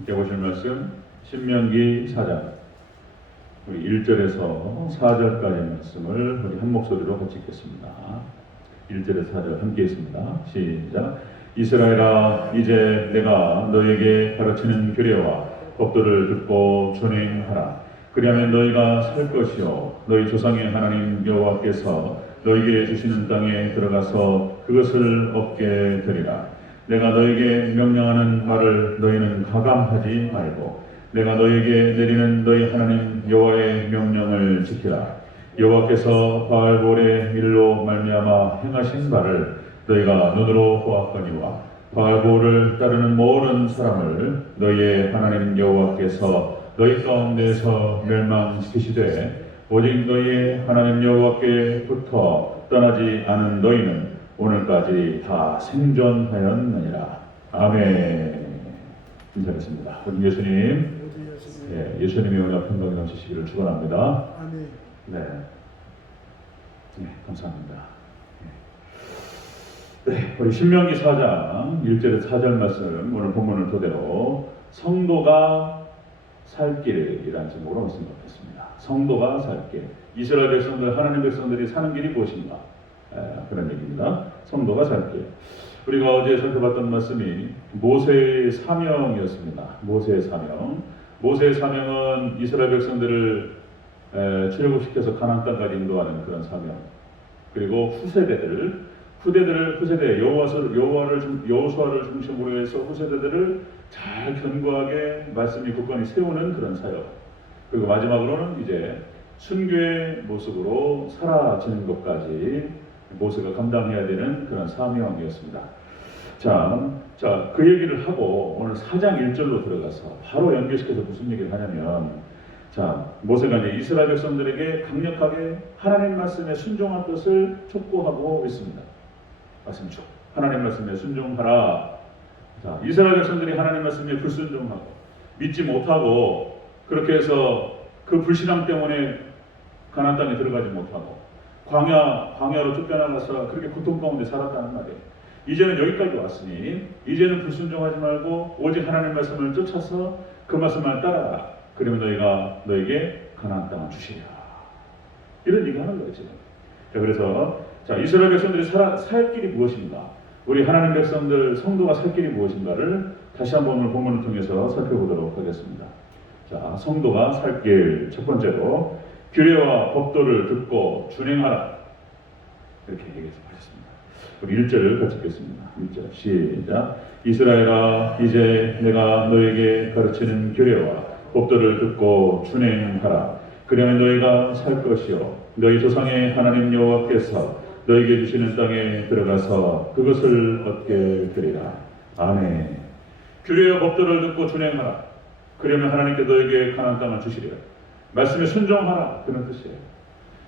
함께 보실 말씀 신명기 4장 우리 1절에서 4절까지 말씀을 우리 한 목소리로 같이 읽겠습니다. 1절에서 4절 함께 있습니다. 시작. 이스라엘아, 이제 내가 너에게 가르치는 규례와 법도를 듣고 준행하라. 그리하면 너희가 살 것이요 너희 조상의 하나님 여호와께서 너희에게 주시는 땅에 들어가서 그것을 얻게 되리라. 내가 너희에게 명령하는 말을 너희는 가감하지 말고 내가 너희에게 내리는 너희 하나님 여호와의 명령을 지키라. 여호와께서 바알볼의 일로 말미암아 행하신 바를 너희가 눈으로 보았거니와 바알볼을 따르는 모든 사람을 너희의 하나님 여호와께서 너희 가운데서 멸망시키시되 오직 너희의 하나님 여호와께부터 떠나지 않은 너희는 오늘까지 다 생존하였느니라. 아멘. 인사했습니다. 우리 예수님, 예수님의 은혜와 평강이 넘치시기를 축원합니다. 아멘. 네, 감사합니다. 네, 우리 신명기 4장 1절에서 4절 말씀 오늘 본문을 토대로 성도가 살 길이라는 제목으로 말씀 받겠습니다. 성도가 살 길. 이스라엘 백성들, 하나님 백성들이 사는 길이 무엇인가? 그런 얘기입니다. 성도가 살 길. 우리가 어제 살펴봤던 말씀이 모세의 사명이었습니다. 모세의 사명. 모세의 사명은 이스라엘 백성들을 출애굽시켜서 가나안 땅까지 인도하는 그런 사명. 그리고 후세대 여호수아를 중심으로 해서 후세대들을 잘 견고하게 말씀이 굳건히 세우는 그런 사역. 그리고 마지막으로는 이제 순교의 모습으로 사라지는 것까지 모세가 감당해야 되는 그런 사명이었습니다. 자, 그 얘기를 하고 오늘 4장 1절로 들어가서 바로 연결시켜서 무슨 얘기를 하냐면, 자, 모세가 이제 이스라엘 백성들에게 강력하게 하나님 말씀에 순종할 것을 촉구하고 있습니다. 하나님 말씀에 순종하라. 자, 이스라엘 백성들이 하나님 말씀에 불순종하고 믿지 못하고 그렇게 해서 그 불신앙 때문에 가나안 땅에 들어가지 못하고 광야로 쫓겨나가서 그렇게 고통 가운데 살았다는 말이에요. 이제는 여기까지 왔으니 이제는 불순종하지 말고 오직 하나님 말씀을 쫓아서 그 말씀만 따라가라. 그러면 너희가 너에게 가나안 땅을 주시리라. 이런 얘기하는 거예요 지금. 자, 그래서 이스라엘 백성들이 살 길이 무엇인가? 우리 하나님 백성들 성도가 살 길이 무엇인가를 다시 한번 오늘 본문을 통해서 살펴보도록 하겠습니다. 자, 성도가 살 길 첫 번째로 규례와 법도를 듣고 준행하라. 이렇게 얘기하셨습니다. 우리 1절을 같이 읽겠습니다. 1절 시작. 이스라엘아, 이제 내가 너에게 가르치는 규례와 법도를 듣고 준행하라. 그러면 너희가 살 것이요 너희 조상의 하나님 여호와께서 너희에게 주시는 땅에 들어가서 그것을 얻게 되리라. 아멘. 규례와 법도를 듣고 준행하라. 그러면 하나님께 너에게 가나안 땅을 주시리라. 말씀에 순종하라. 그런 뜻이에요.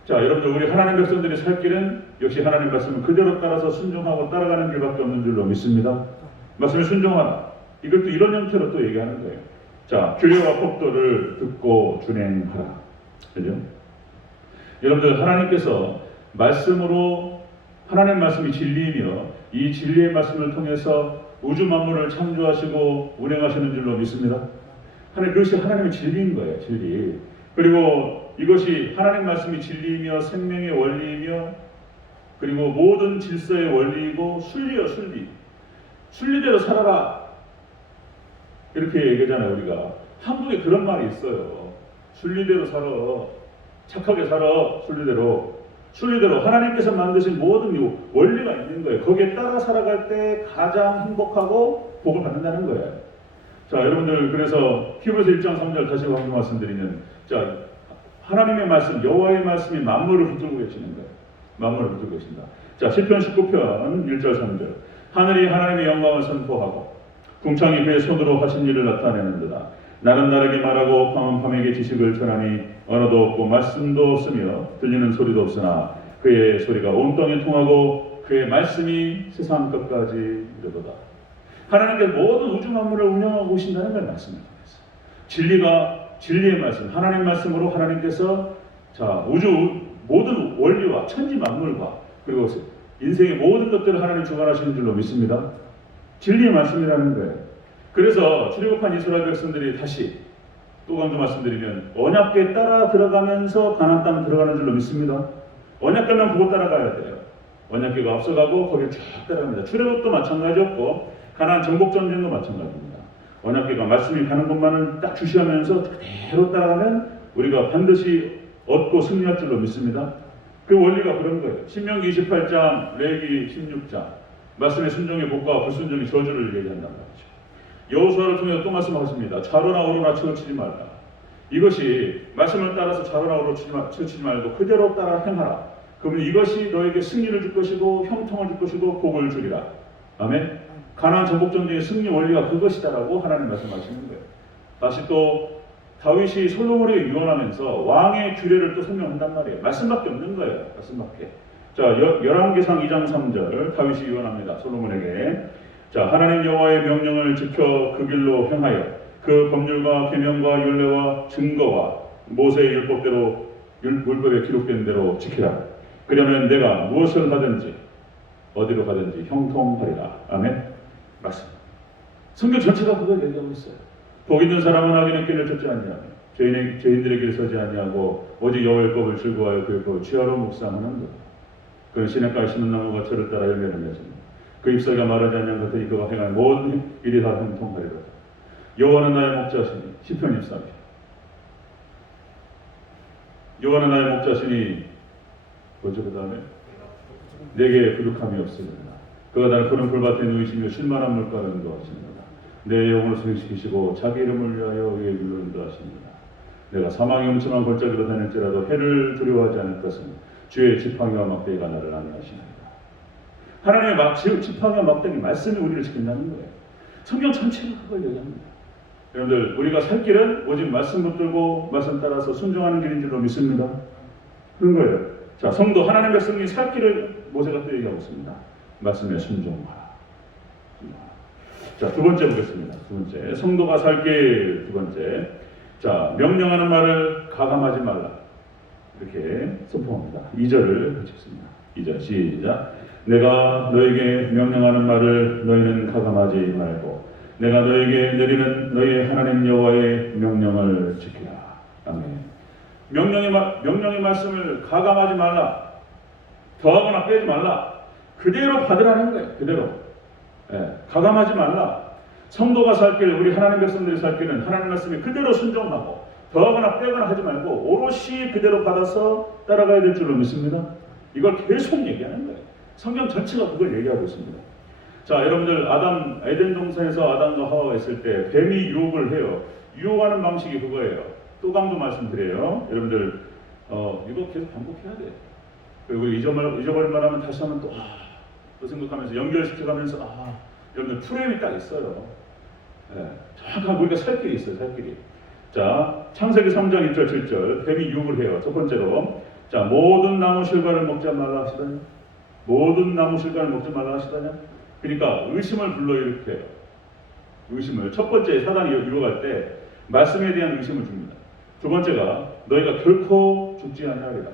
자, 여러분들, 우리 하나님 백성들이 살 길은 역시 하나님 말씀을 그대로 따라서 순종하고 따라가는 길밖에 없는 줄로 믿습니다. 말씀에 순종하라. 이것도 이런 형태로 또 얘기하는 거예요. 자, 규례와 법도를 듣고 준행하라. 그죠? 여러분들, 하나님께서 말씀으로, 하나님 말씀이 진리이며 이 진리의 말씀을 통해서 우주 만물을 창조하시고 운행하시는 줄로 믿습니다. 그것이 하나님의 진리인 거예요. 진리. 그리고 이것이 하나님 말씀이 진리이며 생명의 원리이며 그리고 모든 질서의 원리이고 순리요 순리. 순리대로 살아라. 이렇게 얘기하잖아요. 우리가 한국에 그런 말이 있어요. 순리대로 살아. 착하게 살아. 순리대로 하나님께서 만드신 모든 원리가 있는 거예요. 거기에 따라 살아갈 때 가장 행복하고 복을 받는다는 거예요. 자, 여러분들, 그래서 히브리서 1장 3절 다시 한번 말씀드리면, 자, 하나님의 말씀, 여호와의 말씀이 만물을 붙들고 계시는 거예요. 만물을 붙들고 계신다. 자, 시편 19편 1절 3절. 하늘이 하나님의 영광을 선포하고 궁창이 그의 손으로 하신 일을 나타내는도다. 나는 나에게 말하고 밤은 밤에게 지식을 전하니 언어도 없고 말씀도 없으며 들리는 소리도 없으나 그의 소리가 온 땅에 통하고 그의 말씀이 세상 끝까지 이르도다. 하나님께서 모든 우주 만물을 운영하고 오신다는 걸 말씀을 통해서 진리의 말씀, 하나님 말씀으로 하나님께서 우주 모든 원리와 천지 만물과 그리고 인생의 모든 것들을 하나님 주관하시는 줄로 믿습니다. 진리의 말씀이라는 거예요. 그래서 출애굽한 이스라엘 백성들이 다시 또 강조 말씀드리면 언약궤 따라 들어가면서 가나안 땅 들어가는 줄로 믿습니다. 언약궤는 보고 따라가야 돼요. 언약궤가 앞서가고 거기를 쫙 따라갑니다. 출애굽도 마찬가지였고 가나안 정복 전쟁도 마찬가지입니다. 언약궤가 말씀이 가는 곳만을 딱 주시하면서 그대로 따라가면 우리가 반드시 얻고 승리할 줄로 믿습니다. 그 원리가 그런 거예요. 신명기 28장, 레위기 16장 말씀의 순종의 복과 불순종의 저주를 얘기한단 말이죠. 여호수아를 통해 또 말씀하십니다. 좌로나 우로나 치우치지 말라. 이것이 말씀을 따라서 좌로나 우로 치우치지 말고 그대로 따라 행하라. 그러면 이것이 너에게 승리를 줄 것이고 형통을 줄 것이고 복을 주리라. 아멘. 가나안 정복 전쟁의 승리 원리가 그것이다라고 하나님 말씀하시는 거예요. 다시 또 다윗이 솔로몬에게 유언하면서 왕의 규례를 또 설명한단 말이에요. 말씀밖에 없는 거예요. 말씀밖에. 자, 열왕기상 2장 3절 다윗이 유언합니다. 솔로몬에게. 자, 하나님 여호와의 명령을 지켜 그 길로 행하여 그 법률과 계명과 율례와 증거와 모세의 율법에 기록된 대로 지키라. 그러면 내가 무엇을 하든지 어디로 가든지 형통하리라. 아멘. 맞습니다. 성경 전체가 그걸 얘기하고 있어요. 복 있는 사람은 악인의 길을 쫓지 아니하며 죄인들의 길을 서지 아니하고 오직 여호와의 법을 즐거워하여 그의 법을 취하로 묵상하는 것. 그는 시냇가에 심은 나무가 철을 따라 열매를 맺습니다. 그 잎사귀가 마르지 아니한 것들이 그가 행한 모든 일이 다 형통하리로다. 여호와는 나의 목자시니 시편 24편. 여호와는 나의 목자시니 뭐죠 그 다음에 내게 부족함이 없으리라. 그가 나를 푸른 풀밭에 누이시며 쉴만한 물가를 인도하십니다. 내 영혼을 승리시키시고 자기 이름을 위하여 의의 길로 인도하십니다. 내가 사망의 음침한 골짜기로 다닐지라도 해를 두려워하지 않을 것은 주의 지팡이와 막대기가 나를 안위하시나이다. 하나님의 지팡이와 막대기 말씀이 우리를 지킨다는 거예요. 성경 전체가 그걸 얘기합니다. 여러분들 우리가 살 길은 오직 말씀 붙들고 말씀 따라서 순종하는 길인 줄로 믿습니다. 그런 거예요. 자, 성도 하나님의 백성이 살 길을 모세가 또 얘기하고 있습니다. 말씀에 순종하라. 자, 두 번째 보겠습니다. 두 번째, 성도가 살 길 두 번째. 자, 명령하는 말을 가감하지 말라. 이렇게 선포합니다. 2절을 읽겠습니다. 2절 시작. 내가 너에게 명령하는 말을 너희는 가감하지 말고 내가 너에게 내리는 너희 하나님 여호와의 명령을 지키라. 아멘. 명령의 말씀을 가감하지 말라. 더하거나 빼지 말라. 그대로 받으라는 거예요. 그대로. 가감하지 말라. 성도가 살 길, 우리 하나님 백성들이 살 길은 하나님 말씀이 그대로 순종하고 더하거나 빼거나 하지 말고 오롯이 그대로 받아서 따라가야 될 줄로 믿습니다. 이걸 계속 얘기하는 거예요. 성경 전체가 그걸 얘기하고 있습니다. 자, 여러분들 에덴 동산에서 아담과 하와가 있을 때 뱀이 유혹을 해요. 유혹하는 방식이 그거예요. 또 강조 말씀드려요. 여러분들 이거 계속 반복해야 돼요. 그리고 잊어버린 말 하면 다시 하면 또 생각하면서 연결시켜가면서 여러분들 프레임이 딱 있어요. 정확하게 우리가 살 길이 있어요. 살 길이. 자, 창세기 3장 1절 7절 뱀이 유혹을 해요. 첫 번째로 자, 모든 나무 실과를 먹지 말라 하시다니. 모든 나무 실과를 먹지 말라 하시다니. 그러니까 의심을 불러일으켜요. 의심을. 첫 번째 사단이 유혹할 때 말씀에 대한 의심을 줍니다. 두 번째가 너희가 결코 죽지 아니하리라.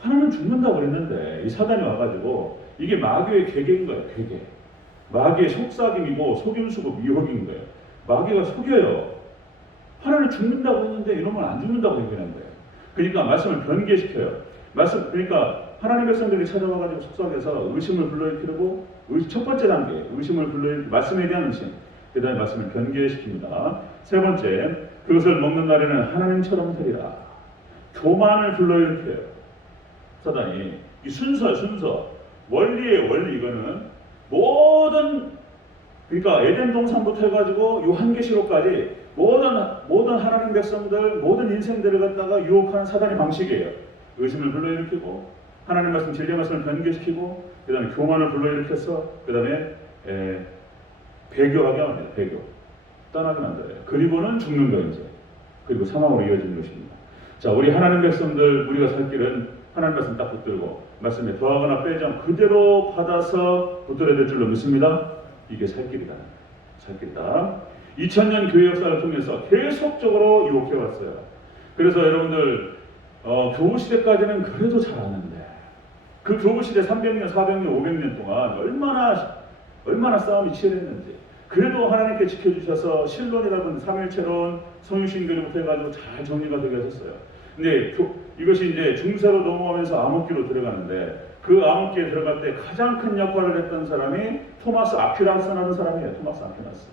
하나님 죽는다고 그랬는데 이 사단이 와가지고 이게 마귀의 계계인 거예요. 계계. 마귀의 속삭임이고 속임수고 미혹인 거예요. 마귀가 속여요. 하나님 죽는다고 했는데 이놈은 안 죽는다고 얘기하는 거예요. 그러니까 말씀을 변개시켜요. 그러니까 하나님 백성들이 찾아와가지고 속삭여서 의심을 불러일으키고 첫 번째 단계 의심을 불러일으키고 말씀에 대한 의심. 그 다음에 말씀을 변개시킵니다. 세 번째 그것을 먹는 날에는 하나님처럼 되리라. 교만을 불러일으켜요. 사단이 이 순서 원리의 원리. 이거는 그러니까 에덴 동산부터 해가지고 요한계시록까지 모든 하나님 백성들 모든 인생들을 갖다가 유혹하는 사단의 방식이에요. 의심을 불러일으키고 하나님 말씀 진리 말씀을 변개시키고 그 다음에 교만을 불러일으켜서 그 다음에 배교하게 합니다. 배교 떠나게 만들어요. 그리고는 죽는 거 이제 그리고 사망으로 이어지는 것입니다. 자, 우리 하나님 백성들 우리가 살 길은 하나님 말씀 딱 붙들고 말씀에 더하거나 빼지 않고 그대로 받아서 붙들어야 될 줄로 믿습니다. 이게 살 길이다. 살 길이다. 2000년 교회 역사를 통해서 계속적으로 유혹해왔어요. 그래서 여러분들 교부 시대까지는 그래도 잘하는데 그 교부 시대 300년, 400년, 500년 동안 얼마나 싸움이 치열했는지 그래도 하나님께 지켜주셔서 실론이라든 삼일체론, 성육신교리부터 해가지고 잘 정리가 되게 하셨어요. 근데 이것이 이제 중세로 넘어가면서 암흑기로 들어가는데 그 암흑기에 들어갈 때 가장 큰 역할을 했던 사람이 토마스 아퀴나스라는 사람이에요. 토마스 아퀴나스.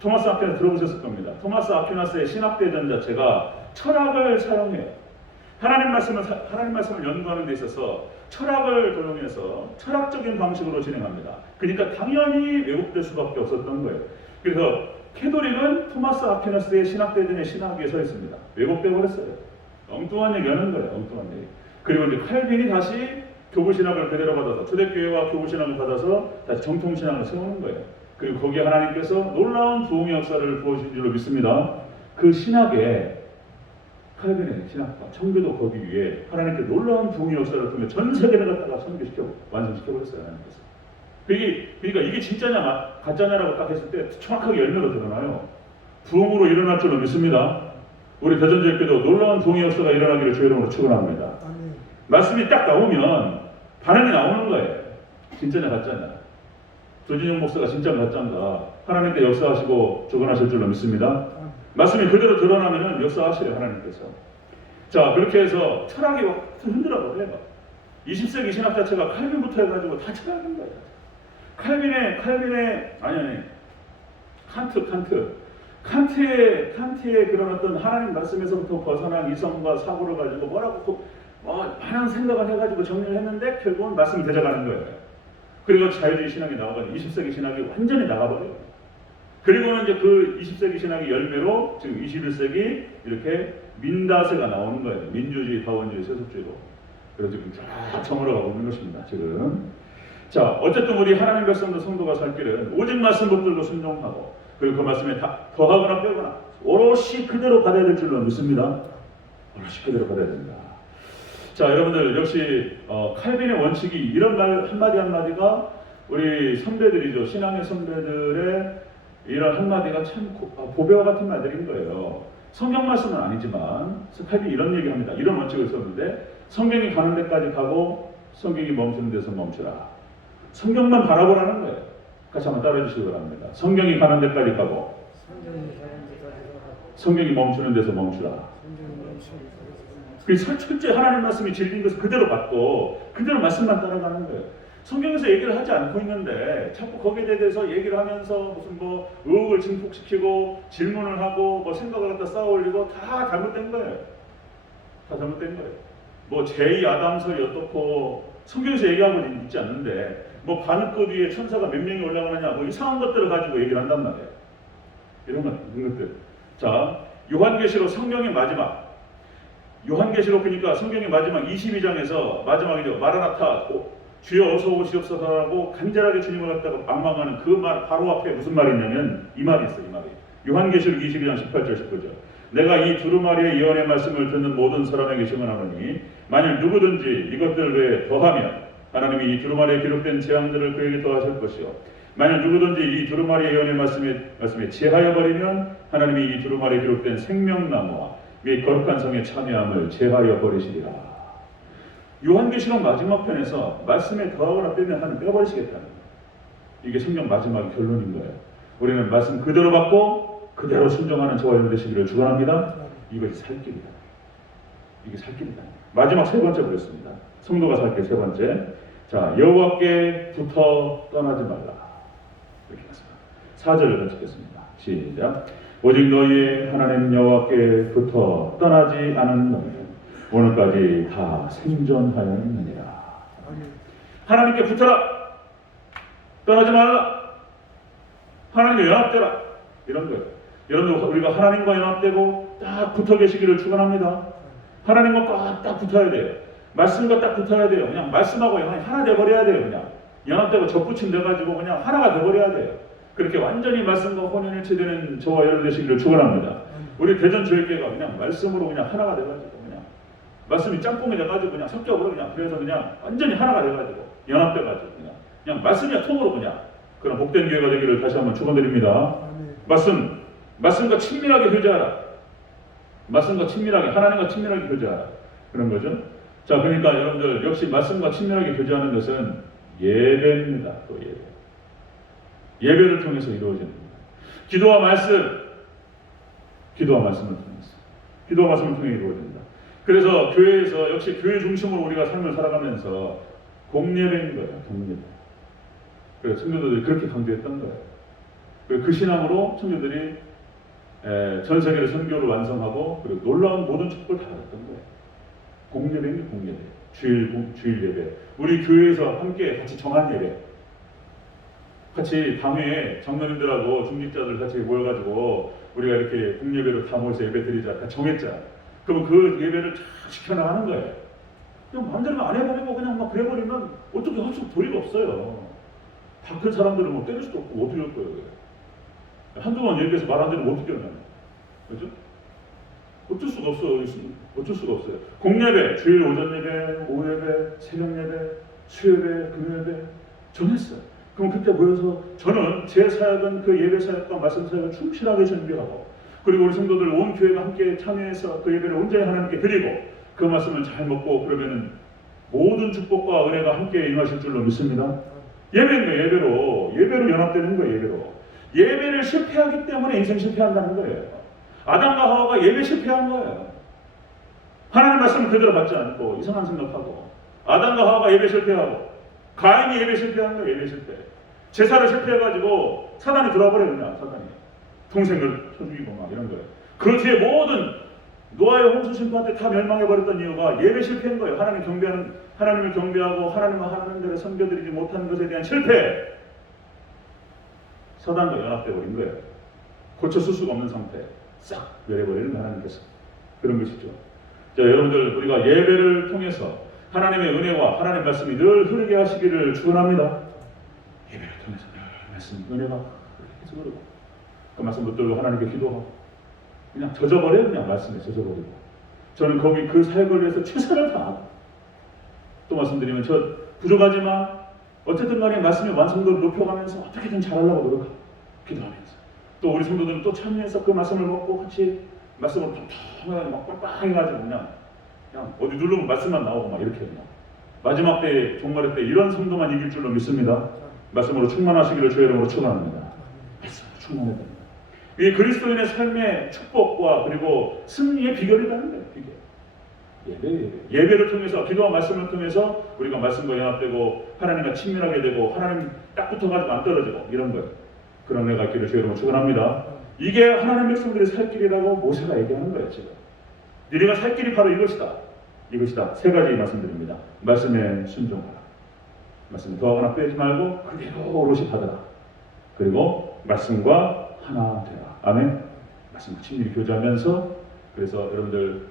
토마스 아퀴나스 들어보셨을 겁니다. 토마스 아퀴나스의 신학대전 자체가 철학을 사용해요. 하나님 말씀을 연구하는 데 있어서 철학을 도용해서 철학적인 방식으로 진행합니다. 그러니까 당연히 왜곡될 수밖에 없었던 거예요. 그래서 캐도릭은 토마스 아퀴나스의 신학대전의 신학위에 서 있습니다. 왜곡되어 버렸어요. 엉뚱한 얘기 하는 거예요. 엉뚱한 얘기. 그리고 이제 칼빈이 다시 교부신학을 그대로 받아서 초대교회와 교부신학을 받아서 다시 정통신학을 세우는 거예요. 그리고 거기에 하나님께서 놀라운 부흥의 역사를 부어주신 줄로 믿습니다. 그 신학에 칼빈의 신학과 청교도 거기 위에 하나님께 놀라운 부흥의 역사를 통해 전 세계를 갖다가 완성시켜버렸어요. 하나님께서. 그러니까 이게 진짜냐 가짜냐라고 딱 했을 때 정확하게 열매로 드러나요. 부흥으로 일어날 줄로 믿습니다. 우리 대전제일교도 놀라운 부흥의 역사가 일어나기를 주의 이름으로 축원합니다. 말씀이 딱 나오면 반응이 나오는 거예요. 진짜냐 가짜냐. 조진영 목사가 진짜 가짜인가. 하나님 때 역사하시고 주관하실 줄로 믿습니다. 말씀이 그대로 드러나면은 역사하셔요. 하나님께서. 자, 그렇게 해서 철학이 흔들어 버려요. 20세기 신학 자체가 칼빈부터 해가지고 다 철학인 거예요. 칸트의 그런 어떤 하나님 말씀에서부터 벗어난 이성과 사고를 가지고 많은 생각을 해가지고 정리를 했는데 결국은 말씀이 되져가는 거예요. 그리고 자유주의 신학이 나와가지고 20세기 신학이 완전히 나가버려요. 그리고는 이제 그 20세기 신학의 열매로 지금 21세기 이렇게 민다세가 나오는 거예요. 민주주의, 다원주의, 세속주의로. 그래서 지금 쫙 저물어 가고 있는 것입니다. 지금. 자, 어쨌든 우리 하나님 백성들 성도가 살 길은 오직 말씀 붙들고 순종하고 그리고 그 말씀에 더하거나 빼거나 오롯이 그대로 받아야 될 줄로 믿습니다. 오롯이 그대로 받아야 됩니다. 자, 여러분들 역시 칼빈의 원칙이 이런 말 한마디 한마디가 우리 선배들이죠. 신앙의 선배들의 이런 한마디가 참 보배와 같은 말들인 거예요. 성경 말씀은 아니지만 칼빈이 이런 얘기합니다. 이런 원칙을 썼는데 성경이 가는 데까지 가고 성경이 멈추는 데서 멈추라. 성경만 바라보라는 거예요. 같이 한번 따라해 주시기 바랍니다. 성경이 가는 데까지 가고 성경이 멈추는 데서 멈추라. 그래서 철저히 하나님 말씀이 진리인 것을 그대로 받고 그대로 말씀만 따라가는 거예요. 성경에서 얘기를 하지 않고 있는데 자꾸 거기에 대해서 얘기를 하면서 무슨 의혹을 증폭시키고 질문을 하고 생각을 갖다 쌓아올리고 다 잘못된 거예요. 다 잘못된 거예요. 제2아담설이 어떻고 성경에서 얘기하고 있지 않는데 바늘꽃 위에 천사가 몇 명이 올라가느냐 이상한 것들을 가지고 얘기를 한단 말이에요. 이런 것들. 자, 요한계시록 성경의 마지막 요한계시록 그러니까 성경의 마지막 22장에서 마지막이죠. 마라나타 주여 어서 오시옵소서라고 간절하게 주님을 갖다가 악망하는 그 말 바로 앞에 무슨 말이 있냐면 이 말이 있어요. 이 말이. 요한계시록 22장 18절 19절. 내가 이 두루마리의 예언의 말씀을 듣는 모든 사람에게 증언하노니 만일 누구든지 이것들 외에 더하면 하나님이 이 두루마리에 기록된 재앙들을 그에게 더하실 것이요 만일 누구든지 이 두루마리의 예언의 말씀에 제하여 버리면 하나님이 이 두루마리에 기록된 생명나무와 이 거룩한 성의 참여함을 제하여 버리시리라. 요한계시록 마지막 편에서 말씀에 더하거나 빼면 하나님 빼버리시겠다는 거예요. 이게 성경 마지막 결론인 거예요. 우리는 말씀 그대로 받고 그대로 순종하는 저와 여러분 되시기를 축원합니다. 이것이 살 길이다. 이게 살 길이다. 마지막 세 번째 보겠습니다. 성도가 살 길 세 번째. 자, 여호와께 붙어 떠나지 말라. 이렇게 했습니다. 4절을 같이 읽겠습니다. 시작. 오직 너희의 하나님 여호와께 붙어 떠나지 않은 너희는 오늘까지 다 생존하였느니라. 하나님께 붙어라. 떠나지 말라. 하나님과 연합되라. 이런 거예요. 여러분들 우리가 하나님과 연합되고 딱 붙어 계시기를 축원합니다. 하나님과 딱 붙어야 돼요. 말씀과 딱 붙어야 돼요. 그냥 말씀하고 하나 돼버려야 돼요. 그냥 연합되고 접붙임 돼가지고 그냥 하나가 돼버려야 돼요. 그렇게 완전히 말씀과 혼연일체되는 저와 여러분 되시기를 축원합니다. 우리 대전교회가 그냥 말씀으로 그냥 하나가 돼가지고 그냥 말씀이 짬뽕이 돼가지고 그냥 섞여버려 그냥 그래서 그냥 완전히 하나가 돼가지고 연합돼가지고 그냥 말씀이야 통으로 그냥 그런 복된 교회가 되기를 다시 한번 축원드립니다. 말씀과 친밀하게 교제하라. 말씀과 친밀하게 하나님과 친밀하게 교제하라. 그런 거죠. 자, 그러니까 여러분들 역시 말씀과 친밀하게 교제하는 것은 예배입니다. 또 예배를 통해서 이루어집니다. 기도와 말씀을 통해서, 기도와 말씀을 통해 이루어진다. 그래서 교회에서 역시 교회 중심으로 우리가 삶을 살아가면서 공예배인 거예요. 공예배. 그래서 청교도들이 그렇게 강조했던 거예요. 그리고 그 신앙으로 청교들이 전 세계를 선교를 완성하고 그리고 놀라운 모든 축복을 다 받았던 거예요. 공예배인 게 공예배. 주일 예배. 우리 교회에서 함께 같이 정한 예배. 같이 당회에 정년인들하고 중직자들 같이 모여가지고 우리가 이렇게 공예배로 다 모여서 예배 드리자. 다 정했자. 그럼 그 예배를 쫙 지켜나가는 거예요. 그냥 마음대로 안 해버리고 그냥 막 그래버리면 어떻게 할 수 도리가 없어요. 다 큰 사람들은 뭐 때릴 수도 없고 어떻게 할 거예요. 한두번 예배에서 말 안 들으면 어떻게 하냐. 그죠? 어쩔 수가 없어요. 어쩔 수가 없어요. 공예배, 주일 오전 예배, 오후 예배, 새벽 예배, 수요예배, 금요예배 정했어요. 그럼 그때 모여서 저는 제 사역은 그 예배 사역과 말씀 사역을 충실하게 준비하고 그리고 우리 성도들 온 교회가 함께 참여해서 그 예배를 온전히 하나님께 드리고 그 말씀을 잘 먹고 그러면은 모든 축복과 은혜가 함께 임하실 줄로 믿습니다. 예배로 연합되는 거예요. 예배를 실패하기 때문에 인생 실패한다는 거예요. 아담과 하와가 예배 실패한 거예요. 하나님 말씀을 그대로 받지 않고 이상한 생각하고 아담과 하와가 예배 실패하고 가인이 예배 실패한 거예요. 예배 실패. 제사를 실패해가지고 사단이 들어와버려요. 그냥 사단이. 동생을 쳐 죽이고 막 이런 거예요. 그 뒤에 모든 노아의 홍수 심판 때 다 멸망해버렸던 이유가 예배 실패인 거예요. 하나님을 경배하고 하나님을 하는 대로 섬겨드리지 못하는 것에 대한 실패. 사단과 연합되어버린 거예요. 고쳐쓸 수가 없는 상태. 싹 멸해버리는 하나님께서. 그런 것이죠. 자, 여러분들 우리가 예배를 통해서 하나님의 은혜와 하나님의 말씀이 늘 흐르게 하시기를 축원합니다. 예배를 통해서 늘 말씀, 은혜가 계속 흐르고 그 말씀 붙들고 하나님께 기도하고 그냥 젖어버려요. 그냥 말씀에 젖어버리고 저는 거기 그 사역을 위해서 최선을 다하고 또 말씀드리면 저 부족하지만 어쨌든 간에 말씀의 완성도를 높여가면서 어떻게든 잘하려고 노력하고 기도하면서 또 우리 성도들은 또 참여해서 그 말씀을 먹고 같이 말씀을 통통하게 막 빵빵해가지고 그냥 어디 누르면 말씀만 나오고 막 이렇게 그냥 마지막 때 종말의 때 이런 성도만 이길 줄로 믿습니다. 말씀으로 충만하시기를 주의 이름으로 축원합니다. 말씀으로 충만해야 됩니다. 이 그리스도인의 삶의 축복과 그리고 승리의 비결이라는 거예요. 비결. 예배를 통해서 기도와 말씀을 통해서 우리가 말씀과 연합되고 하나님과 친밀하게 되고 하나님 딱 붙어가지고 안 떨어지고 이런 거예요. 그런 은혜가 있기를 주의 이름으로 축원합니다. 이게 하나님의 백성들의 살 길이라고 모세가 얘기하는 거예요. 지금 너희가 살 길이 바로 이것이다. 세 가지 말씀드립니다. 말씀에 순종하라. 말씀에 더하거나 빼지 말고 그대로 오롯이 받아라. 그리고 말씀과 하나 되라. 아멘. 말씀과 친밀히 교제하면서 그래서 여러분들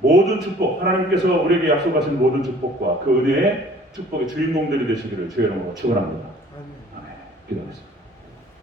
모든 축복, 하나님께서 우리에게 약속하신 모든 축복과 그 은혜의 축복의 주인공들이 되시기를 주의 이름으로 축원합니다. 아멘. 기도하겠습니다.